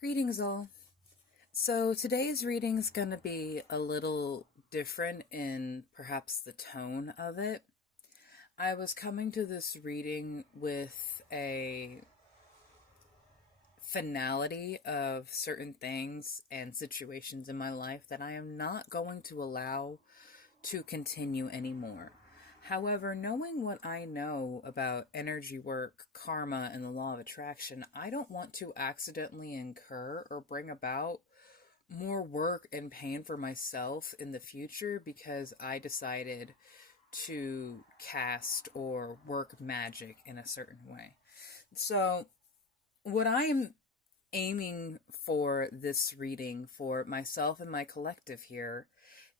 Greetings, all. So, today's reading is going to be a little different in perhaps the tone of it. I was coming to this reading with a finality of certain things and situations in my life that I am not going to allow to continue anymore. However, knowing what I know about energy work, karma, and the law of attraction, I don't want to accidentally incur or bring about more work and pain for myself in the future because I decided to cast or work magic in a certain way. So, what I am aiming for this reading for myself and my collective here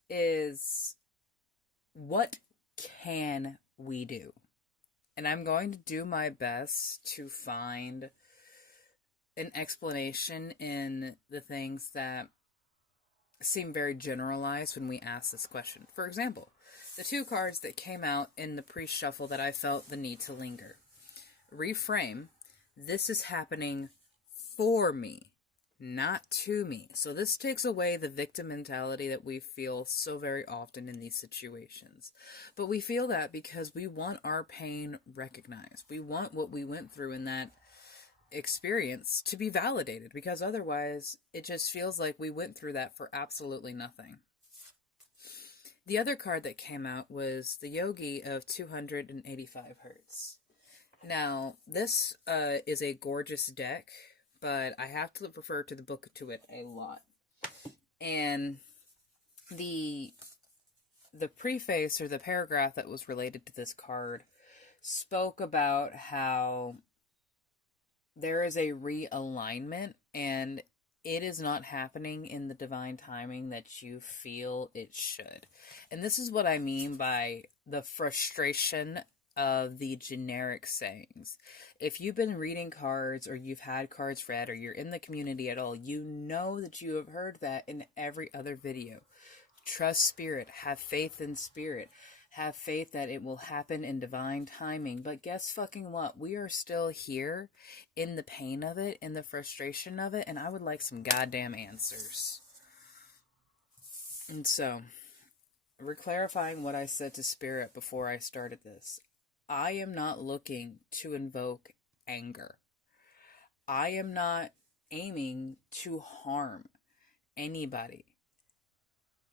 is what can we do? And I'm going to do my best to find an explanation in the things that seem very generalized when we ask this question. For example, the two cards that came out in the pre-shuffle that I felt the need to linger. Reframe, this is happening for me, not to me. So this takes away the victim mentality that we feel so very often in these situations. But we feel that because we want our pain recognized. We want what we went through in that experience to be validated, because otherwise it just feels like we went through that for absolutely nothing. The other card that came out was the Yogi of 285 Hertz. Now, this is a gorgeous deck, but I have to refer to the book to it a lot. And the preface or the paragraph that was related to this card spoke about how there is a realignment and it is not happening in the divine timing that you feel it should. And this is what I mean by the frustration of the generic sayings. If you've been reading cards or you've had cards read or you're in the community at all, you know that you have heard that in every other video. Trust spirit, have faith in spirit, have faith that it will happen in divine timing. But guess fucking what? We are still here in the pain of it, in the frustration of it, and I would like some goddamn answers. And so, we're clarifying what I said to spirit before I started this. I am not looking to invoke anger. I am not aiming to harm anybody.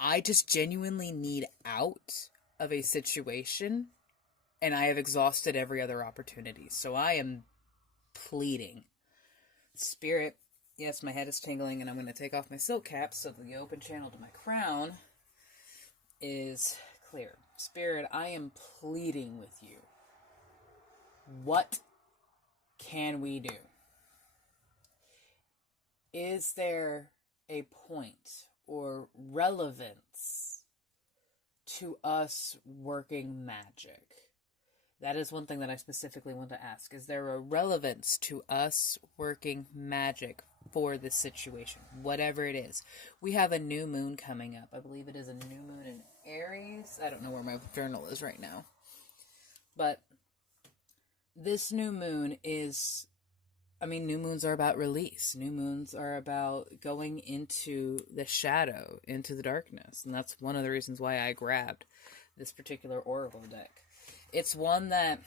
I just genuinely need out of a situation, and I have exhausted every other opportunity. So I am pleading. Spirit, yes, my head is tingling, and I'm going to take off my silk cap so that the open channel to my crown is clear. Spirit, I am pleading with you. What can we do? Is there a point or relevance to us working magic? That is one thing that I specifically want to ask. Is there a relevance to us working magic for this situation? Whatever it is. We have a new moon coming up. I believe it is a new moon in Aries. I don't know where my journal is right now. But this new moon is... new moons are about release. New moons are about going into the shadow, into the darkness. And that's one of the reasons why I grabbed this particular Oracle deck. It's one that,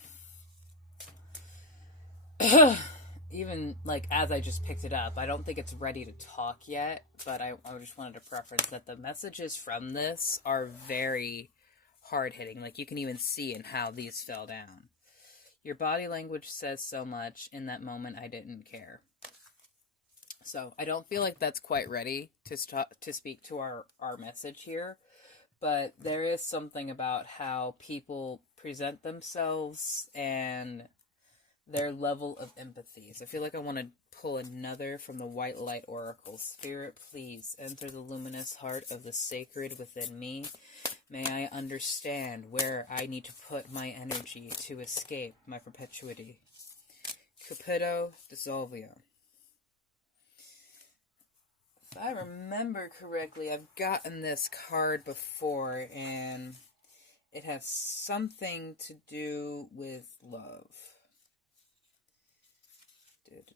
even, as I just picked it up, I don't think it's ready to talk yet, but I just wanted to preference that the messages from this are very hard-hitting. You can even see in how these fell down. Your body language says so much. In that moment, I didn't care. So, I don't feel like that's quite ready to speak to our message here. But there is something about how people present themselves and their level of empathy. So I feel like I want to pull another from the White Light Oracle. Spirit, please enter the luminous heart of the sacred within me. May I understand where I need to put my energy to escape my perpetuity. Cupido Dissolvio. If I remember correctly, I've gotten this card before, and it has something to do with love.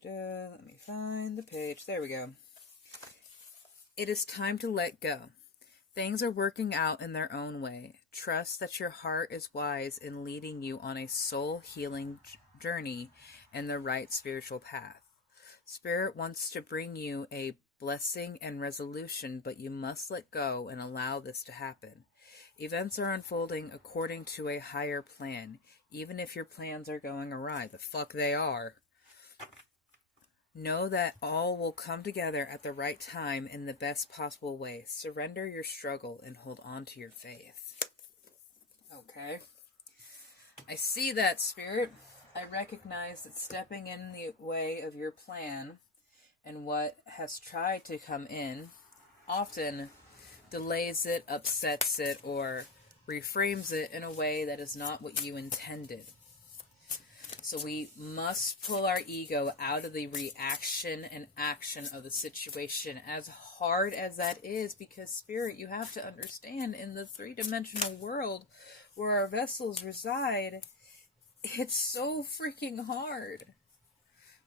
Let me find the the page. There we go. It is time to let go. Things are working out in their own way. Trust that your heart is wise in leading you on a soul-healing journey and the right spiritual path. Spirit wants to bring you a blessing and resolution, but you must let go and allow this to happen. Events are unfolding according to a higher plan, even if your plans are going awry. The fuck they are. Know that all will come together at the right time in the best possible way. Surrender your struggle and hold on to your faith. Okay. I see that, Spirit. I recognize that stepping in the way of your plan and what has tried to come in often delays it, upsets it, or reframes it in a way that is not what you intended. So we must pull our ego out of the reaction and action of the situation, as hard as that is, because Spirit, you have to understand, in the three-dimensional world where our vessels reside, it's so freaking hard.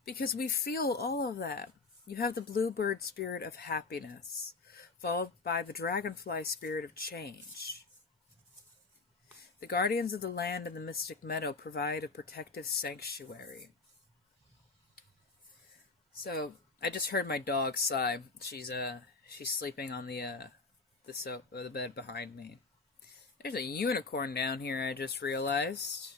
Because we feel all of that. You have the bluebird spirit of happiness, followed by the dragonfly spirit of change. The guardians of the land and the mystic meadow provide a protective sanctuary. So, I just heard my dog sigh. She's sleeping on the bed behind me. There's a unicorn down here, I just realized.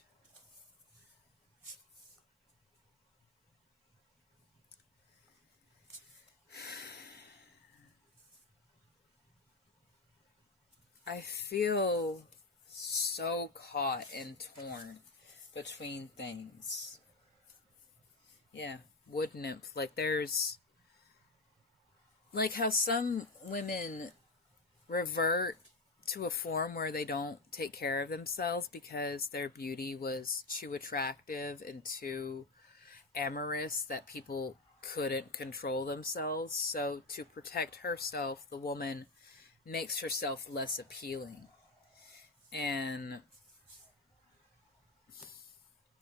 I feel so caught and torn between things. Yeah, wood nymph. Like, there's... like how some women revert to a form where they don't take care of themselves because their beauty was too attractive and too amorous that people couldn't control themselves. So to protect herself, the woman makes herself less appealing. And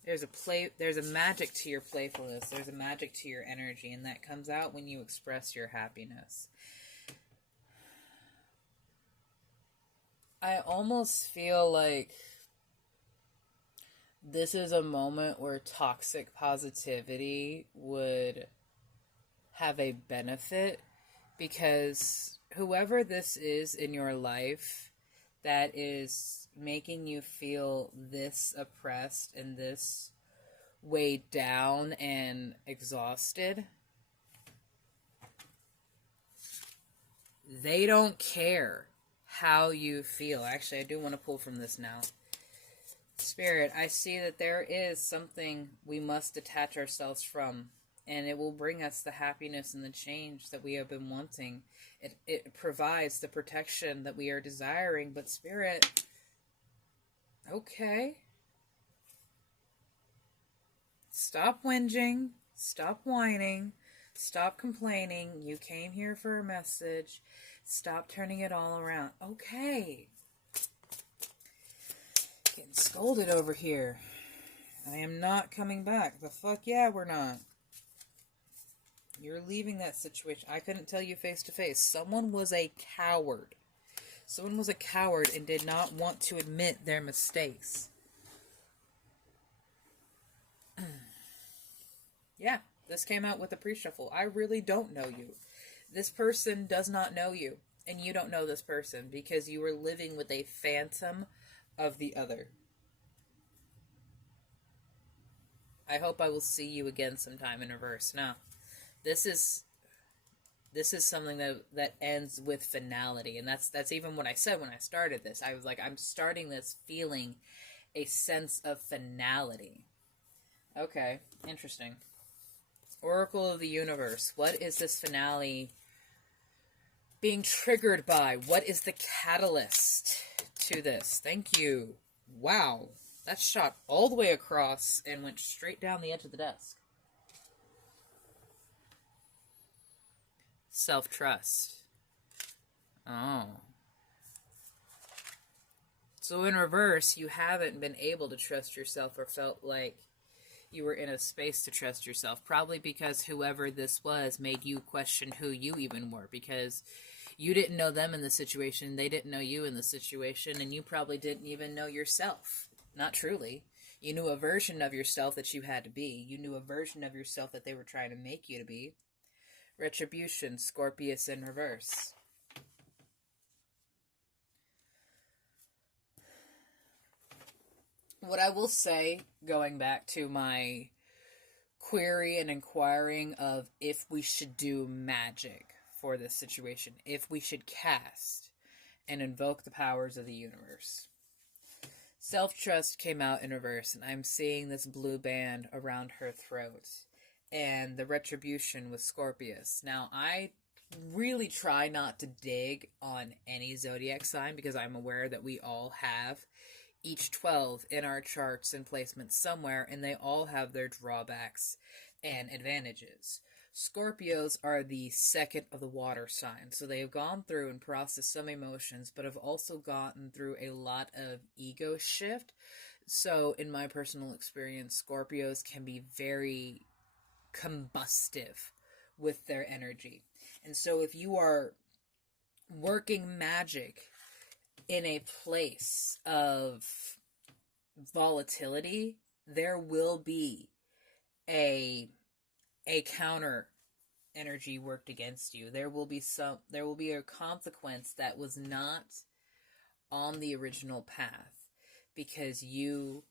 there's a magic to your playfulness, there's a magic to your energy, and that comes out when you express your happiness. I almost feel like this is a moment where toxic positivity would have a benefit, because whoever this is in your life that is making you feel this oppressed and this weighed down and exhausted, they don't care how you feel. Actually, I do want to pull from this now. Spirit, I see that there is something we must detach ourselves from, and it will bring us the happiness and the change that we have been wanting. It provides the protection that we are desiring. But Spirit, okay. Stop whinging. Stop whining. Stop complaining. You came here for a message. Stop turning it all around. Okay. Getting scolded over here. I am not coming back. The fuck yeah, we're not. You're leaving that situation. I couldn't tell you face to face. Someone was a coward. Someone was a coward and did not want to admit their mistakes. Yeah, this came out with a pre-shuffle. I really don't know you. This person does not know you. And you don't know this person because you were living with a phantom of the other. I hope I will see you again sometime in reverse. Now, this is something that ends with finality, and that's even what I said when I started this. I was like, I'm starting this feeling a sense of finality. Okay, interesting. Oracle of the Universe. What is this finale being triggered by? What is the catalyst to this? Thank you. Wow. That shot all the way across and went straight down the edge of the desk. Self-trust. Oh. So in reverse, you haven't been able to trust yourself or felt like you were in a space to trust yourself. Probably because whoever this was made you question who you even were, because you didn't know them in the situation, they didn't know you in the situation, and you probably didn't even know yourself. Not truly. You knew a version of yourself that you had to be. You knew a version of yourself that they were trying to make you to be. Retribution, Scorpius in reverse. What I will say, going back to my query and inquiring of if we should do magic for this situation, if we should cast and invoke the powers of the universe. Self-trust came out in reverse, and I'm seeing this blue band around her throat. And the retribution was Scorpius. Now, I really try not to dig on any zodiac sign because I'm aware that we all have each 12 in our charts and placements somewhere, and they all have their drawbacks and advantages. Scorpios are the second of the water signs, so they have gone through and processed some emotions, but have also gotten through a lot of ego shift. So, in my personal experience, Scorpios can be very combustive with their energy. And so, if you are working magic in a place of volatility, there will be a counter energy worked against you. There will be a consequence that was not on the original path because you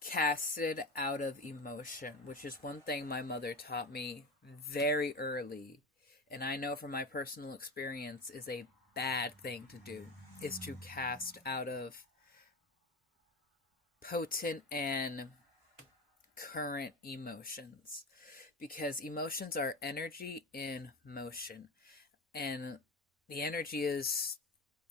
casted out of emotion, which is one thing my mother taught me very early, and I know from my personal experience is a bad thing to do, is to cast out of potent and current emotions, because emotions are energy in motion, and the energy is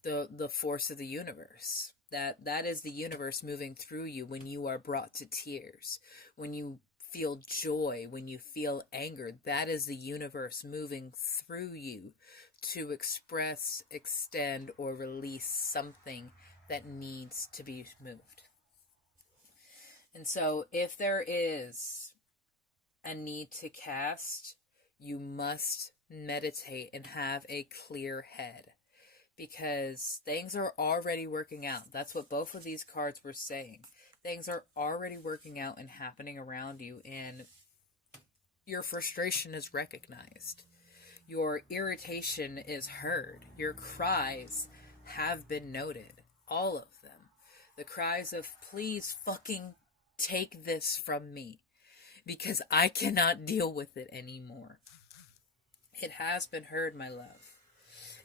the force of the universe. That is the universe moving through you when you are brought to tears, when you feel joy, when you feel anger. That is the universe moving through you to express, extend, or release something that needs to be moved. And so if there is a need to cast, you must meditate and have a clear head, because things are already working out. That's what both of these cards were saying. Things are already working out and happening around you, and your frustration is recognized. Your irritation is heard. Your cries have been noted. All of them. The cries of, please fucking take this from me, because I cannot deal with it anymore. It has been heard, my love.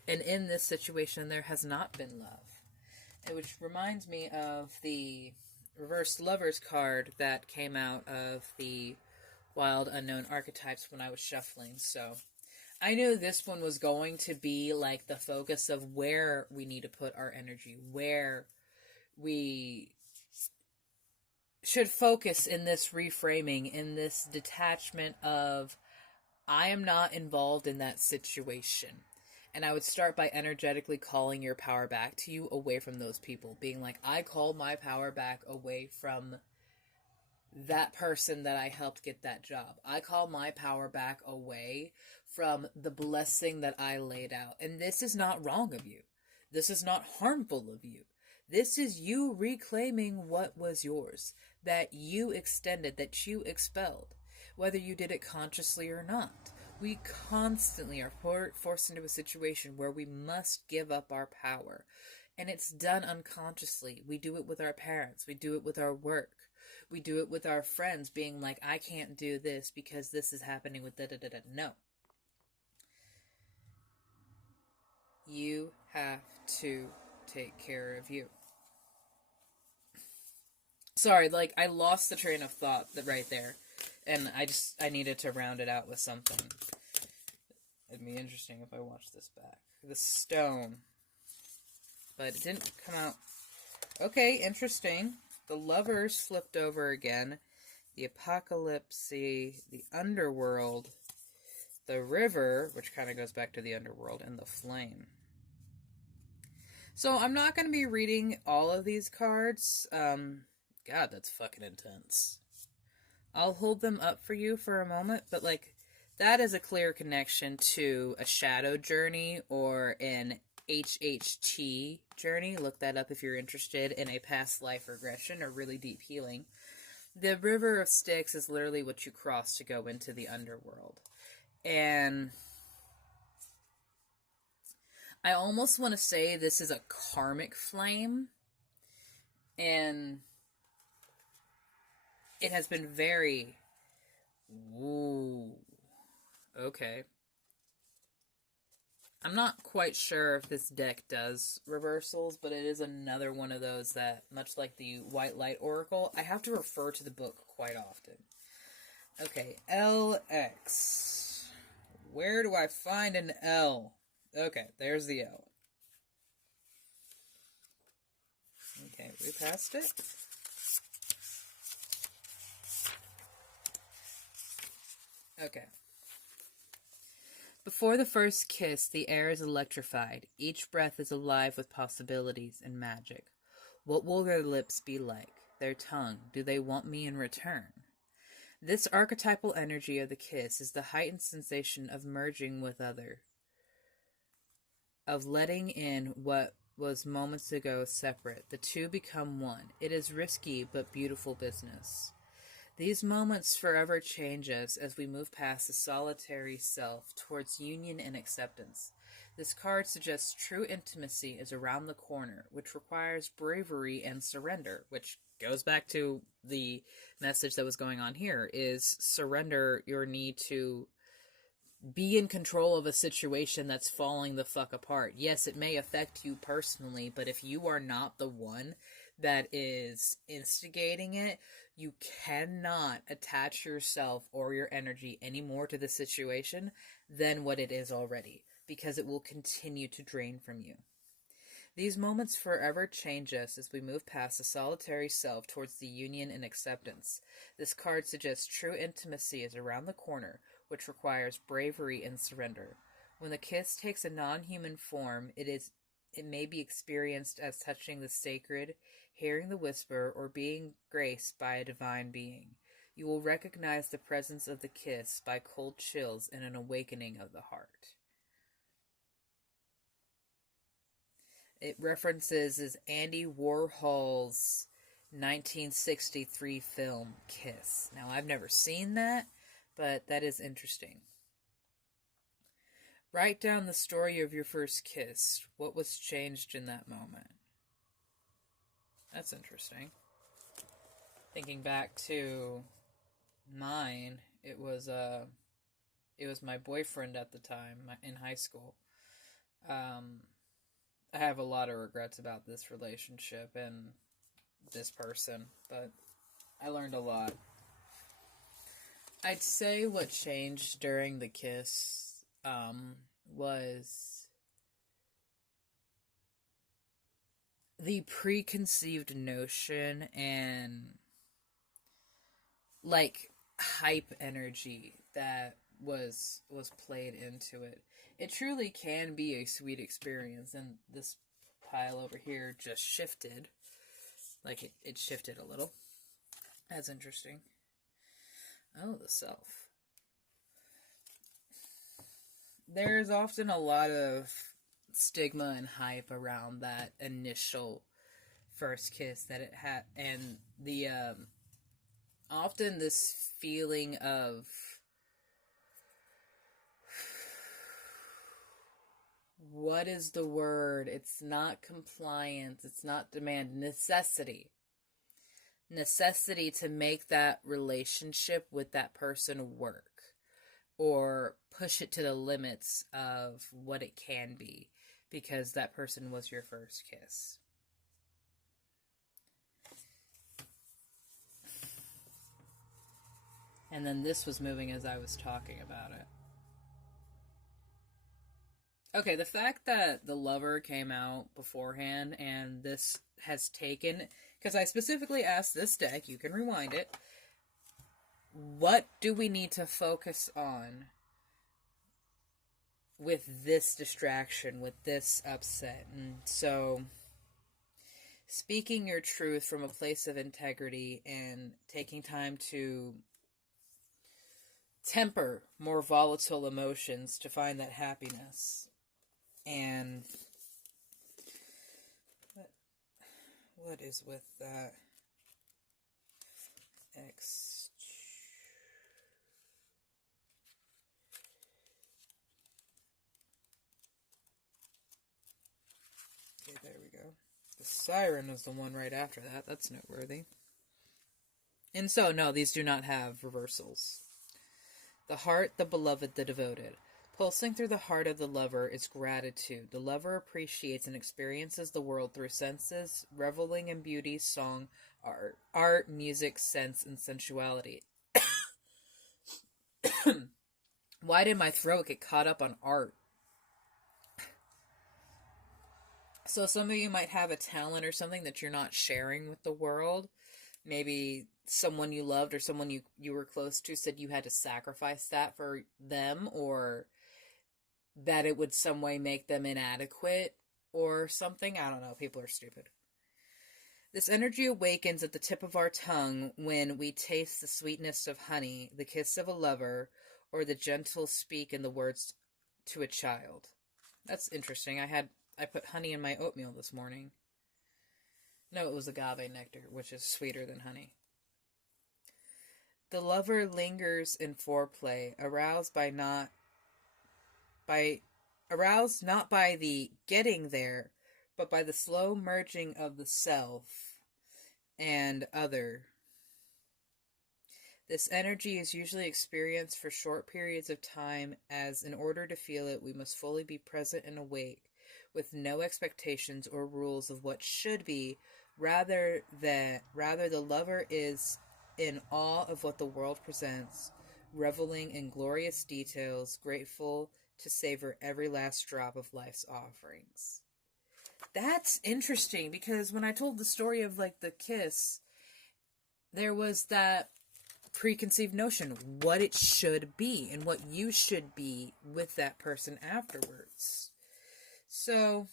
And in this situation, there has not been love. Which reminds me of the reverse lovers card that came out of the Wild Unknown Archetypes when I was shuffling. So I knew this one was going to be like the focus of where we need to put our energy, where we should focus in this reframing, in this detachment of, I am not involved in that situation. And I would start by energetically calling your power back to you away from those people. Being like, I call my power back away from that person that I helped get that job. I call my power back away from the blessing that I laid out. And this is not wrong of you. This is not harmful of you. This is you reclaiming what was yours, that you extended, that you expelled, whether you did it consciously or not. We constantly are forced into a situation where we must give up our power. And it's done unconsciously. We do it with our parents. We do it with our work. We do it with our friends, being like, I can't do this because this is happening with da-da-da-da. No. You have to take care of you. Sorry, I lost the train of thought right there. And I needed to round it out with something. It'd be interesting if I watched this back. The stone. But it didn't come out. Okay, interesting. The lovers flipped over again. The apocalypse, the underworld, the river, which kind of goes back to the underworld, and the flame. So I'm not going to be reading all of these cards. God, that's fucking intense. I'll hold them up for you for a moment, but like, that is a clear connection to a shadow journey or an HHT journey. Look that up if you're interested in a past life regression or really deep healing. The River of Styx is literally what you cross to go into the underworld. And I almost want to say this is a karmic flame. And it has been very... Ooh. Okay. I'm not quite sure if this deck does reversals, but it is another one of those that, much like the White Light Oracle, I have to refer to the book quite often. Okay, LX. Where do I find an L? Okay, there's the L. Okay, we passed it. Okay. Before the first kiss, the air is electrified. Each breath is alive with possibilities and magic. What will their lips be like? Their tongue? Do they want me in return? This archetypal energy of the kiss is the heightened sensation of merging with other, of letting in what was moments ago separate. The two become one. It is risky but beautiful business. These moments forever change us as we move past the solitary self towards union and acceptance. This card suggests true intimacy is around the corner, which requires bravery and surrender, which goes back to the message that was going on here, is surrender your need to be in control of a situation that's falling the fuck apart. Yes, it may affect you personally, but if you are not the one that is instigating it, you cannot attach yourself or your energy any more to the situation than what it is already, because it will continue to drain from you. These moments forever change us as we move past the solitary self towards the union and acceptance. This card suggests true intimacy is around the corner, which requires bravery and surrender. When the kiss takes a non-human form, it may be experienced as touching the sacred, hearing the whisper, or being graced by a divine being. You will recognize the presence of the kiss by cold chills and an awakening of the heart. It references Andy Warhol's 1963 film, Kiss. Now, I've never seen that, but that is interesting. Write down the story of your first kiss. What was changed in that moment? That's interesting. Thinking back to mine, it was my boyfriend at the time in high school. I have a lot of regrets about this relationship and this person, but I learned a lot. I'd say what changed during the kiss was the preconceived notion and like hype energy that was played into it. It truly can be a sweet experience, and this pile over here just shifted. Like it shifted a little. That's interesting. Oh, the self. There's often a lot of stigma and hype around that initial first kiss that it had, and the often this feeling of what is the word? It's not compliance, it's not demand, necessity. Necessity to make that relationship with that person work, or push it to the limits of what it can be, because that person was your first kiss. And then this was moving as I was talking about it. Okay, the fact that the lover came out beforehand and this has taken, because I specifically asked this deck, you can rewind it, what do we need to focus on with this distraction, with this upset? And so speaking your truth from a place of integrity and taking time to temper more volatile emotions to find that happiness. And what is with that? X. Okay, there we go. The siren is the one right after that. That's noteworthy. And so, no, these do not have reversals. The heart, the beloved, the devoted. Pulsing through the heart of the lover is gratitude. The lover appreciates and experiences the world through senses, reveling in beauty, song, art, music, sense, and sensuality. Why did my throat get caught up on art? So some of you might have a talent or something that you're not sharing with the world. Maybe someone you loved or someone you were close to said you had to sacrifice that for them, or that it would some way make them inadequate or something. I don't know. People are stupid. This energy awakens at the tip of our tongue when we taste the sweetness of honey, the kiss of a lover, or the gentle speak in the words to a child. That's interesting. I put honey in my oatmeal this morning. No, it was agave nectar, which is sweeter than honey. The lover lingers in foreplay, aroused not by the getting there, but by the slow merging of the self and other. This energy is usually experienced for short periods of time, as in order to feel it, we must fully be present and awake, with no expectations or rules of what should be. Rather, the lover is in awe of what the world presents, reveling in glorious details, grateful to savor every last drop of life's offerings. That's interesting, because when I told the story of like the kiss, there was that preconceived notion what it should be and what you should be with that person afterwards. So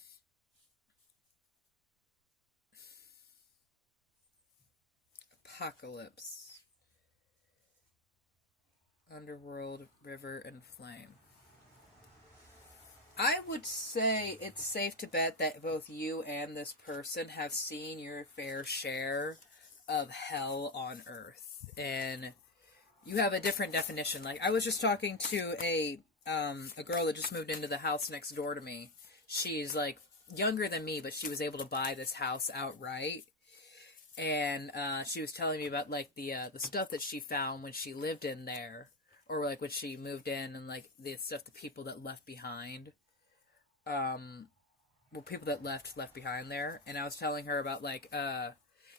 apocalypse, underworld, river, and flame. I would say it's safe to bet that both you and this person have seen your fair share of hell on earth, and you have a different definition. Like, I was just talking to a girl that just moved into the house next door to me. She's like younger than me, but she was able to buy this house outright. And she was telling me about like the stuff that she found when she lived in there, or like when she moved in, and like the stuff the people that left behind. People that left behind there. And I was telling her about like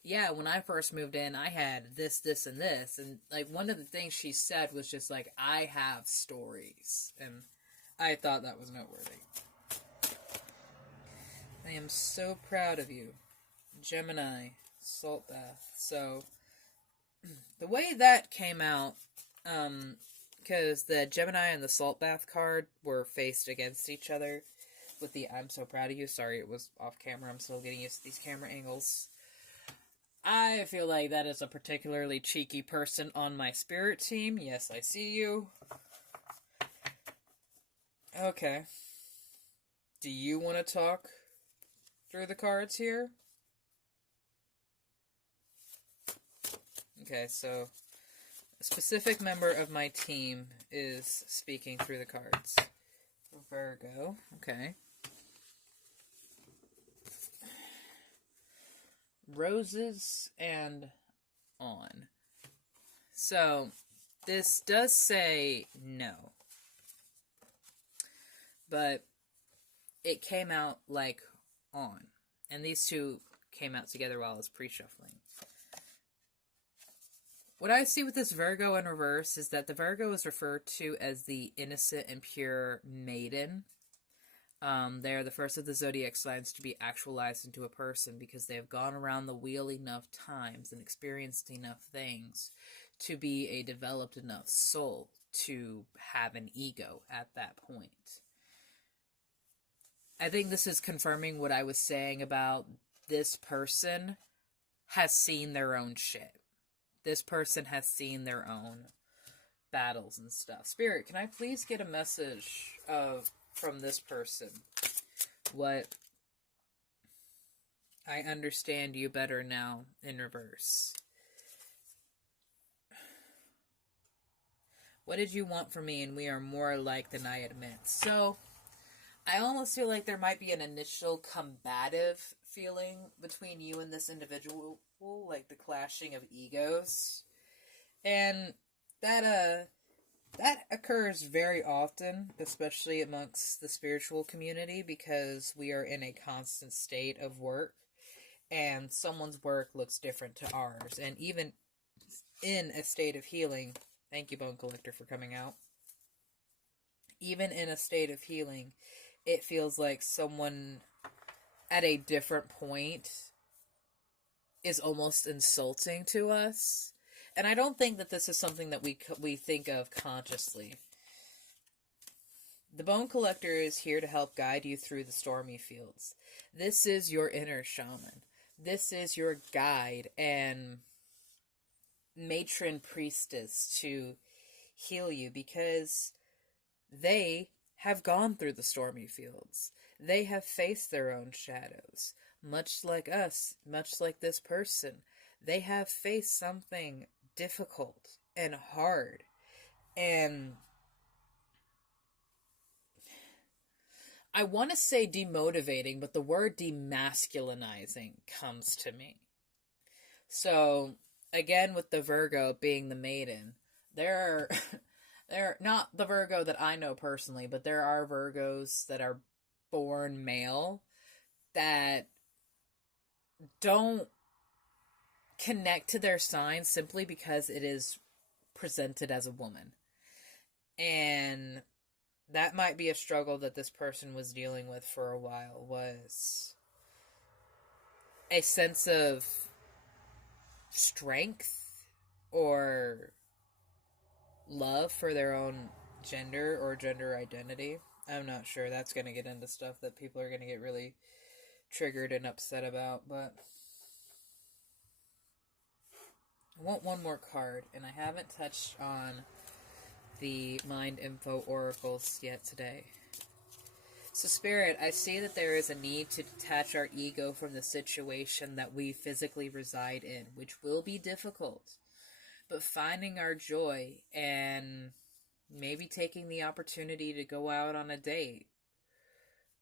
yeah, when I first moved in, I had this, and this, and like one of the things she said was just like, I have stories, and I thought that was noteworthy. I am so proud of you, Gemini, Salt Bath. So the way that came out, because the Gemini and the Salt Bath card were faced against each other with the I'm so proud of you. Sorry, it was off camera. I'm still getting used to these camera angles. I feel like that is a particularly cheeky person on my spirit team. Yes, I see you. Okay. Do you want to talk through the cards here? Okay, so a specific member of my team is speaking through the cards. Virgo. Okay. Roses and on. So, this does say no. But it came out like on. And these two came out together while I was pre-shuffling. What I see with this Virgo in reverse is that the Virgo is referred to as the innocent and pure maiden. They are the first of the zodiac signs to be actualized into a person because they have gone around the wheel enough times and experienced enough things to be a developed enough soul to have an ego at that point. I think this is confirming what I was saying about this person has seen their own shit. This person has seen their own battles and stuff. Spirit, can I please get a message from this person? What I understand you better now in reverse. What did you want from me? And we are more alike than I admit. So, I almost feel like there might be an initial combative feeling between you and this individual, like the clashing of egos. And that occurs very often, especially amongst the spiritual community, because we are in a constant state of work, and someone's work looks different to ours. And even in a state of healing, thank you, Bone Collector, for coming out. Even in a state of healing, it feels like someone at a different point is almost insulting to us. And I don't think that this is something that we think of consciously. The Bone Collector is here to help guide you through the stormy fields. This is your inner shaman. This is your guide and matron priestess to heal you, because they have gone through the stormy fields. They have faced their own shadows. Much like us, much like this person, they have faced something difficult and hard. And I want to say demotivating, but the word demasculinizing comes to me. So, again, with the Virgo being the maiden, there are not the Virgo that I know personally, but there are Virgos that are born male that don't connect to their sign simply because it is presented as a woman. And that might be a struggle that this person was dealing with for a while, was a sense of strength or love for their own gender or gender identity. I'm not sure. That's going to get into stuff that people are going to get really triggered and upset about, but I want one more card, and I haven't touched on the Mind Info Oracles yet today. So, Spirit, I see that there is a need to detach our ego from the situation that we physically reside in, which will be difficult. But finding our joy and maybe taking the opportunity to go out on a date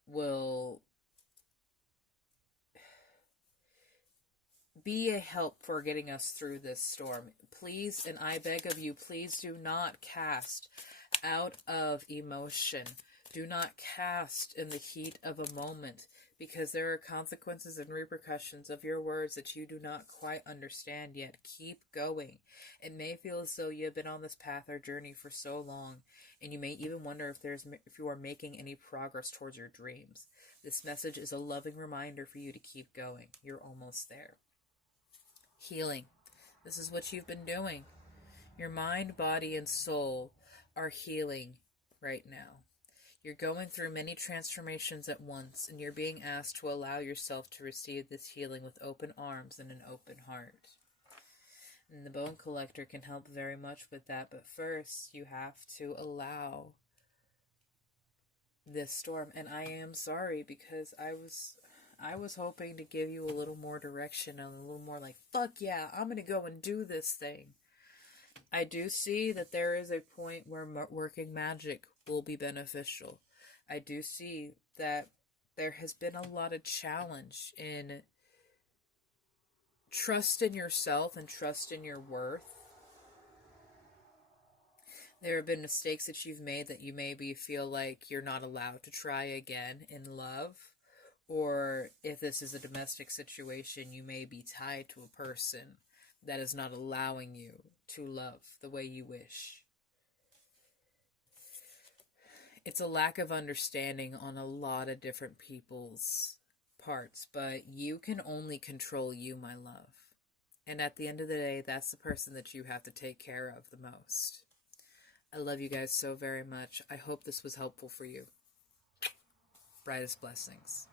will be a help for getting us through this storm. Please, and I beg of you, please do not cast out of emotion. Do not cast in the heat of a moment, because there are consequences and repercussions of your words that you do not quite understand yet. Keep going. It may feel as though you have been on this path or journey for so long, and you may even wonder if you are making any progress towards your dreams. This message is a loving reminder for you to keep going. You're almost there. Healing. This is what you've been doing. Your mind, body, and soul are healing right now. You're going through many transformations at once, and you're being asked to allow yourself to receive this healing with open arms and an open heart. And the Bone Collector can help very much with that, but first you have to allow this storm. And I am sorry, because I was hoping to give you a little more direction and a little more like, fuck yeah, I'm gonna go and do this thing. I do see that there is a point where working magic will be beneficial. I do see that there has been a lot of challenge in trust in yourself and trust in your worth. There have been mistakes that you've made that you maybe feel like you're not allowed to try again in love. Or if this is a domestic situation, you may be tied to a person that is not allowing you to love the way you wish. It's a lack of understanding on a lot of different people's parts, but you can only control you, my love. And at the end of the day, that's the person that you have to take care of the most. I love you guys so very much. I hope this was helpful for you. Brightest blessings.